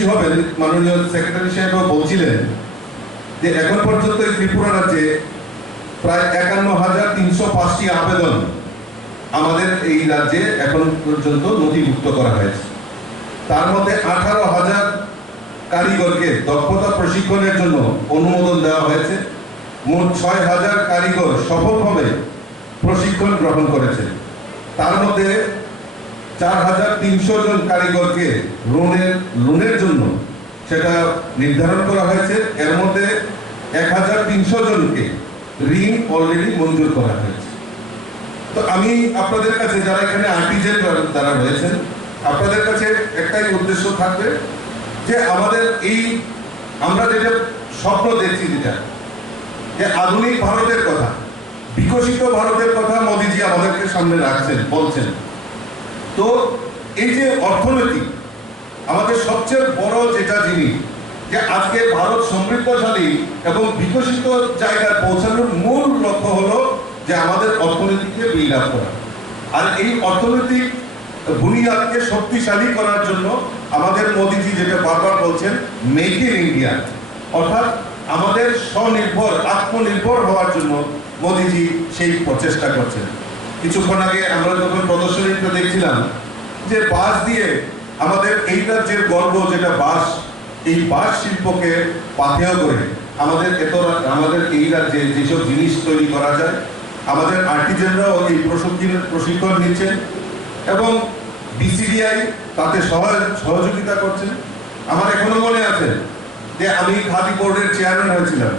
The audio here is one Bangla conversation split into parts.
খুশি হবেন, মাননীয় সেক্রেটারি সাহেব বলছিলেন যে এখন পর্যন্ত ত্রিপুরা রাজ্যে প্রায় একান্ন হাজার তিনশো পাঁচটি আবেদন আমাদের এই রাজ্যে এখন পর্যন্ত নথিভুক্ত করা হয়েছে। তার মধ্যে আঠারো হাজার কারিগরকে দক্ষতা প্রশিক্ষণের জন্য অনুমোদন দেওয়া হয়েছে। মোট ছয় হাজার কারিগর সফলভাবে প্রশিক্ষণ গ্রহণ করেছে। তার মধ্যে চার হাজার তিনশো জন কারিগরকে লোনের লোনের জন্য সেটা নির্ধারণ করা হয়েছে। এর মধ্যে এক হাজার তিনশো জনকে ঋণ অলরেডি মঞ্জুর করা হয়েছে। তো আমি আপনাদের কাছে, যারা এখানে আর্টিজেন যারা রয়েছেন, আপনাদের কাছে একটাই উদ্দেশ্য থাকবে যে আমাদের এই, আমরা যেটা স্বপ্ন দেখছি যেটা, যে আধুনিক ভারতের কথা, বিকশিত ভারতের কথা মোদিজি আমাদেরকে সামনে রাখছেন, বলছেন। তো এই যে অর্থনীতি আমাদের সবচেয়ে বড় যেটা জিনিস, যে আজকে ভারত সমৃদ্ধশালী এবং বিকশিত জায়গায় পৌঁছানোর মূল লক্ষ্য হলো যে আমাদের অর্থনীতিকে বিল্ড আপ করা। আর এই অর্থনৈতিক বুনিয়াদকে শক্তিশালী করার জন্য আমাদের মোদিজি যেটা বারবার বলছেন মেক ইন ইন্ডিয়া অর্থাৎ আমাদের স্বনির্ভর, আত্মনির্ভর হওয়ার জন্য মোদিজি সেই প্রচেষ্টা করছেন। কিছুক্ষণ আগে আমরা যখন প্রদর্শনীটা দেখছিলাম যে বাস দিয়ে আমাদের এইটার যে গর্ব যেটা বাস এই বাস শিল্পকে পাথেয় করে আমাদের এত আমাদের এই রাজ্যে যেসব জিনিস তৈরি করা যায়, আমাদের আর্টিজেনরাও এই প্রশিক্ষণ প্রশিক্ষণ নিচ্ছেন এবং বিসিডিআই তাতে সহায়- সহযোগিতা করছেন। আমার এখনও মনে আছে যে আমি খাদি বোর্ডের চেয়ারম্যান হয়েছিলাম।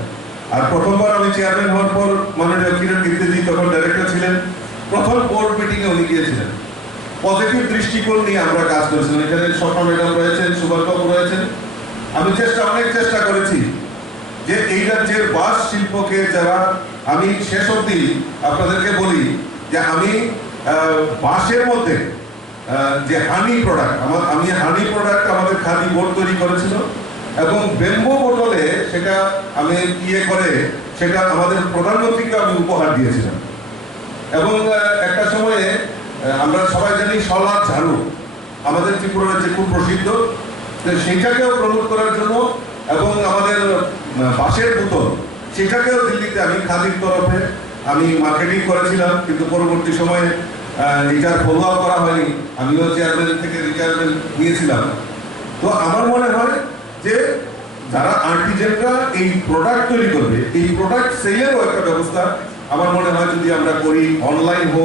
আর প্রথমবার আমি চেয়ারম্যান হওয়ার পর মাননীয় কিরণ কীর্তিজি তখন ডাইরেক্টর ছিলেন প্রথম বোর্ড মিটিংয়ে উনি গিয়েছিলেন। পজিটিভ দৃষ্টিকোণ নিয়ে আমরা কাজ করেছিলাম। এখানে স্বপ্ন ম্যাডাম রয়েছেন, সুভাষ বাবু রয়েছেন। আমি চেষ্টা, অনেক চেষ্টা করেছি যে এই রাজ্যের বাস শিল্পকে যারা আমি শেষ অবধি আপনাদেরকে বলি যে আমি বাঁশের মধ্যে যে হানি প্রোডাক্ট আমার, আমি হানি প্রোডাক্ট আমাদের খাদি বোর্ড তৈরি করেছিল এবং বেম্বো বোতলে সেটা আমি ইয়ে করে সেটা আমাদের প্রধানমন্ত্রীকে আমি উপহার দিয়েছিলাম। এবং একটা সময়ে আমরা সবাই জানি সলাদ ঝাড়ু। আমাদের ত্রিপুরা রাজ্যে খুব প্রসিদ্ধ সেটাকেও প্রমোট করার জন্য এবং আমাদের বাঁশের বোতল, সেটাকেও দিল্লিতে আমি খাদির তরফে আমি মার্কেটিং করেছিলাম, কিন্তু পরবর্তী সময়ে এটার ফলো আপ করা হয়নি। আমিও চেয়ারম্যান থেকে রিটায়ারমেন্ট নিয়েছিলাম। তো আমার মনে হয় যে যারা আর্টিজেনরা এই প্রোডাক্ট তৈরি করবে, এই প্রোডাক্ট সেলেরও একটা ব্যবস্থা আমার মনে হয় যদি আমরা করি অনলাইন হোক